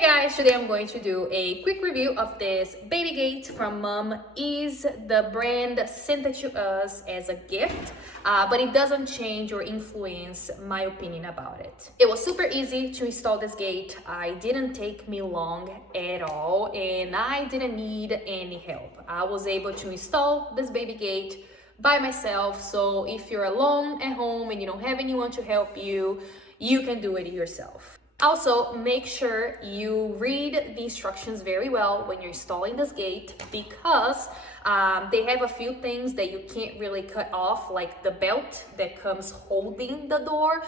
Hey guys, today I'm going to do a quick review of this baby gate from Mumeasy. The brand sent it to us as a gift, but it doesn't change or influence my opinion about it. It was super easy to install this gate. It didn't take me long at all, and I didn't need any help. I was able to install this baby gate by myself, so if you're alone at home and you don't have anyone to help you, you can do it yourself. Also, make sure you read the instructions very well when you're installing this gate, because they have a few things that you can't really cut off, like the belt that comes holding the door.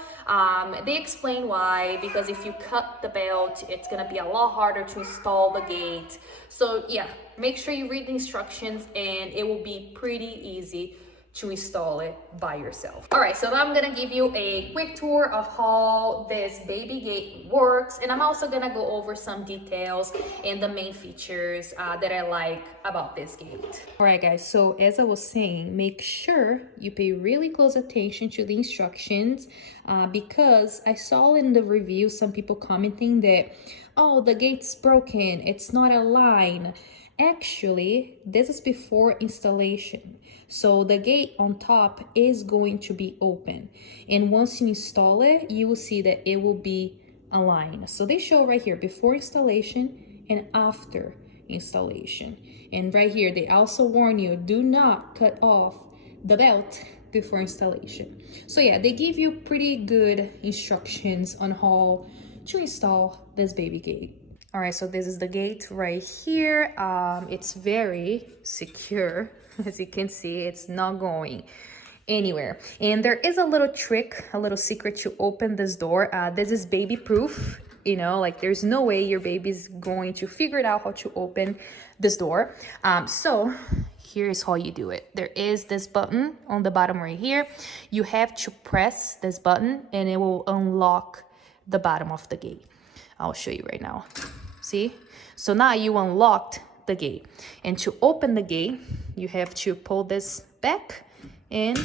They explain why, because if you cut the belt, it's gonna be a lot harder to install the gate. So yeah, make sure you read the instructions and it will be pretty easy to install it by yourself. All right, so now I'm gonna give you a quick tour of how this baby gate works, and I'm also gonna go over some details and the main features that I like about this gate. All right guys, so as I was saying, make sure you pay really close attention to the instructions, because I saw in the review some people commenting that, oh, the gate's broken, it's not aligned. Actually, this is before installation. So the gate on top is going to be open. And once you install it, you will see that it will be aligned. So they show right here before installation and after installation. And right here, they also warn you, do not cut off the belt before installation. So yeah, they give you pretty good instructions on how to install this baby gate. All right, so this is the gate right here. It's very secure. As you can see, it's not going anywhere. And there is a little trick, a little secret to open this door. This is baby proof, you know, like there's no way your baby's going to figure it out how to open this door. So here's how you do it. There is this button on the bottom right here. You have to press this button and it will unlock the bottom of the gate. I'll show you right now. See? So now you unlocked the gate. And to open the gate, you have to pull this back and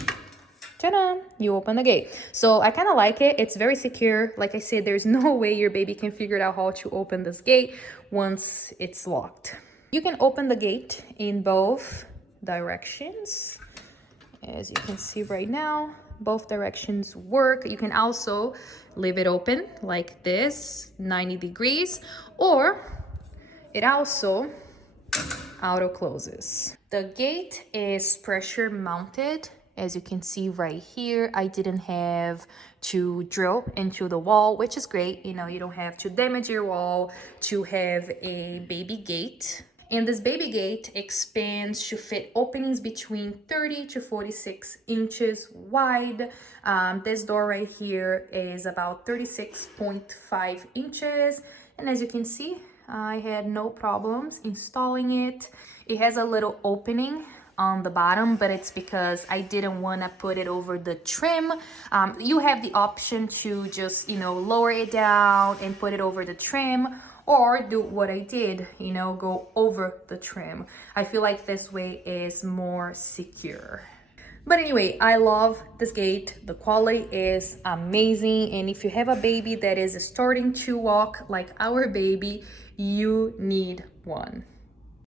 ta-da, you open the gate. So I kind of like it. It's very secure. Like I said, there's no way your baby can figure out how to open this gate once it's locked. You can open the gate in both directions. As you can see right now, both directions work. You can also leave it open like this, 90 degrees, or it also auto closes. The gate is pressure mounted. As you can see right here, I didn't have to drill into the wall, which is great. You know, you don't have to damage your wall to have a baby gate. And this baby gate expands to fit openings between 30 to 46 inches wide. This door right here is about 36.5 inches. And as you can see, I had no problems installing it. It has a little opening on the bottom, but it's because I didn't want to put it over the trim. You have the option to just, you know, lower it down and put it over the trim, or do what I did, you know, go over the trim. I feel like this way is more secure. But anyway, I love this gate. The quality is amazing. And if you have a baby that is starting to walk like our baby, you need one.